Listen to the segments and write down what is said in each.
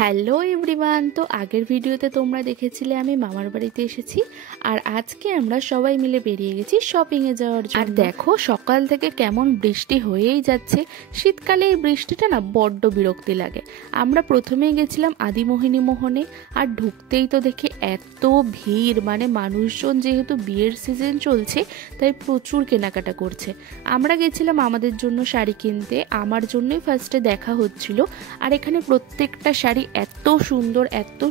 Hello everyone. তো আগের ভিডিওতে তোমরা দেখেছিলে আমি মামার বাড়িতে এসেছি, আর আজকে আমরা সবাই মিলে বেরিয়ে গেছি শপিংয়ে যাওয়ার জন্য। আর দেখো সকাল থেকে কেমন বৃষ্টি হয়েই যাচ্ছে। শীতকালে এই বৃষ্টিটা না বড্ড বিরক্তি লাগে। আমরা প্রথমেই গেছিলাম আদিমোহিনী মোহনে, আর ঢুকতেই তো দেখি এত ভিড়, মানে মানুষজন যেহেতু বিয়ের সিজন চলছে তাই প্রচুর কেনাকাটা করছে। আমরা গেছিলাম আমাদের জন্য শাড়ি কিনতে, আমার জন্যই ফার্স্টে দেখা হচ্ছিল। আর এখানে প্রত্যেকটা শাড়ি এত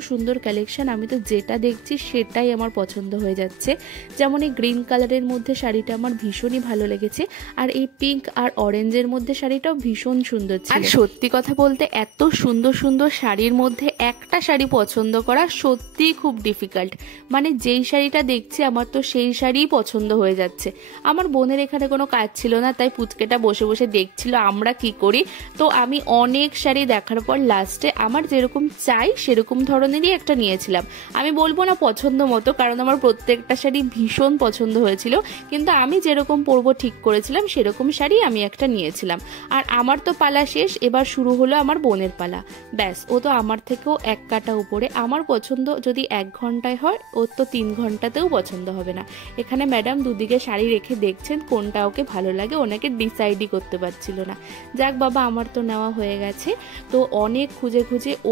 সুন্দর কালেকশন, আমি তো যেটা দেখছি সেটাই আমার পছন্দ হয়ে যাচ্ছে। যেমন এই গ্রিন কালারের মধ্যে শাড়িটা আমার ভীষণই ভালো লেগেছে, আর এই পিঙ্ক আর অরেঞ্জের মধ্যে শাড়িটাও ভীষণ সুন্দর ছিল। আর সত্যি কথা বলতে এত সুন্দর শাড়ির মধ্যে একটা শাড়ি পছন্দ করা সত্যিই খুব ডিফিকাল্ট। মানে যেই শাড়িটা দেখছি আমার তো সেই শাড়িই পছন্দ হয়ে যাচ্ছে। আমার বোনের এখানে কোনো কাজ ছিল না, তাই পুচকেটা বসে বসে দেখছিল আমরা কি করি। তো আমি অনেক শাড়ি দেখার পর লাস্টে আমার যেরকম চাই সেরকম ধরনেরই একটা নিয়েছিলাম। আমি বলবো না পছন্দ মতো, কারণ আমার প্রত্যেকটা শাড়ি ভীষণ পছন্দ হয়েছিল, কিন্তু আমি যেরকম পরবো ঠিক করেছিলাম সেরকম শাড়ি আমি একটা নিয়েছিলাম। আর আমার তো পালা শেষ, এবার শুরু হলো আমার বোনের পালা। ব্যাস, ও তো আমার থেকেও এক কাটা উপরে। আমার পছন্দ যদি 1 ঘন্টায় হয়, ওর তো 3 ঘন্টাতেও পছন্দ হবে না। এখানে ম্যাডাম দুদিকে শাড়ি রেখে দেখছেন কোনটা ওকে ভালো লাগে, ওনাকে ডিসাইডই করতে পারছিল না। যাক বাবা, আমার তো নেওয়া হয়ে গেছে। তো অনেক খুঁজে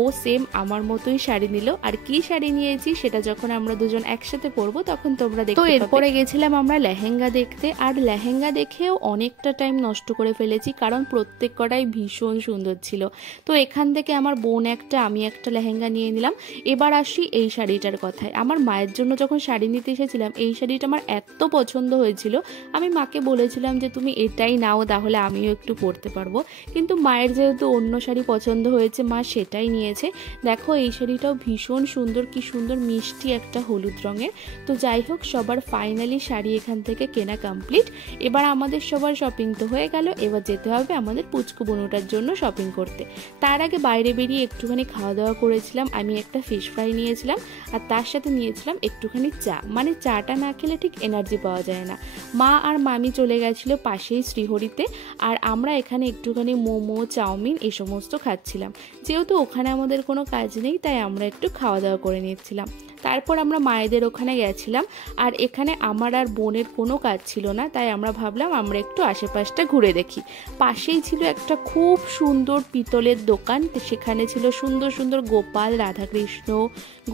ও সেম আমার মতোই শাড়ি নিল। আর কি শাড়ি নিয়েছি সেটা যখন আমরা দুজন একসাথে পরবো তখন তোমরা দেখতে পাবে। তো এরপরে গেছিলাম আমরা লেহেঙ্গা দেখতে, আর লেহেঙ্গা দেখেও অনেকটা টাইম নষ্ট করে ফেলেছি, কারণ প্রত্যেক কটাই ভীষণ সুন্দর ছিল। তো এখান থেকে আমার বোন একটা, আমি একটা লেহেঙ্গা নিয়ে নিলাম। এবার আসি এই শাড়িটার কথায়। আমার মায়ের জন্য যখন শাড়ি নিতে এসেছিলাম, এই শাড়িটা আমার এত পছন্দ হয়েছিল, আমি মাকে বলেছিলাম যে তুমি এটাই নাও, তাহলে আমিও একটু পরতে পারবো। কিন্তু মায়ের যেহেতু অন্য শাড়ি পছন্দ হয়েছে, মা সেটাই নিয়েছে। দেখো এই শাড়িটাও ভীষণ সুন্দর, কি সুন্দর মিষ্টি একটা হলুদ রঙের। তো যাই হোক, সবার ফাইনালি শাড়ি এখান থেকে কেনা কমপ্লিট। এবার আমাদের সবার শপিং তো হয়ে গেল, এবার যেতে হবে আমাদের পুচকু বোনটার জন্য শপিং করতে। তার আগে বাইরে বেরিয়ে একটুখানি খাওয়া দাওয়া করেছিলাম। আমি একটা ফিশ ফ্রাই নিয়েছিলাম, আর তার সাথে নিয়েছিলাম একটুখানি চা। মানে চাটা না খেলে ঠিক এনার্জি পাওয়া যায় না। মা আর মামি চলে গেছিলো পাশেই শ্রীহরিতে, আর আমরা এখানে একটুখানি মোমো, চাউমিন এই সমস্ত খাচ্ছিলাম। যেহেতু ওখানে আমাদের কোনো কাজ নেই, তাই আমরা একটু খাওয়া দাওয়া করে নিচ্ছিলাম। তারপর আমরা মায়েদের ওখানে গেছিলাম, আর এখানে আমার আর বোনের কোনো কাজ ছিল না, তাই আমরা ভাবলাম আমরা একটু আশেপাশটা ঘুরে দেখি। পাশেই ছিল একটা খুব সুন্দর পিতলের দোকান, সেখানে ছিল সুন্দর গোপাল, রাধাকৃষ্ণ,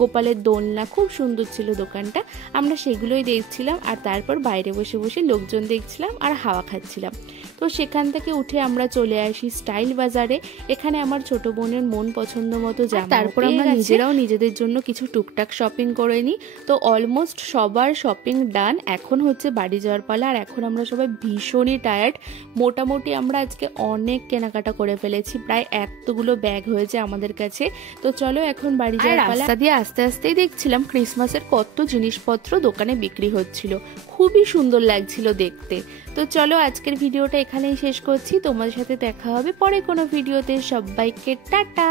গোপালের দোলনা, খুব সুন্দর ছিল দোকানটা। আমরা সেগুলোই দেখছিলাম, আর তারপর বাইরে বসে বসে লোকজন দেখছিলাম আর হাওয়া খাচ্ছিলাম। তো সেখান থেকে উঠে আমরা চলে আসি স্টাইল বাজারে। এখানে আমার ছোট বোনের মন পছন্দ মতো জামা, তারপর আমরা নিজেরাও নিজেদের জন্য কিছু টুকটাক শপিং করে নিই। তো অলমোস্ট সবার শপিং ডান, এখন হচ্ছে বাড়ি যাওয়ার পালা। আর এখন আমরা সবাই ভীষণই টায়ার্ড। মোটামুটি আমরা আজকে অনেক কেনাকাটা করে ফেলেছি, প্রায় এতগুলো ব্যাগ হয়েছে আমাদের কাছে। তো চলো এখন বাড়ি যাওয়ার পালা। রাস্তা দিয়ে আস্তে আস্তেই দেখছিলাম ক্রিসমাসের কত জিনিসপত্র দোকানে বিক্রি হচ্ছিল, খুবই সুন্দর লাগছিল দেখতে। তো চলো আজকের ভিডিওটা এখানেই শেষ করছি, তোমাদের সাথে দেখা হবে পরে কোনো ভিডিওতে। সবাইকে টাটা।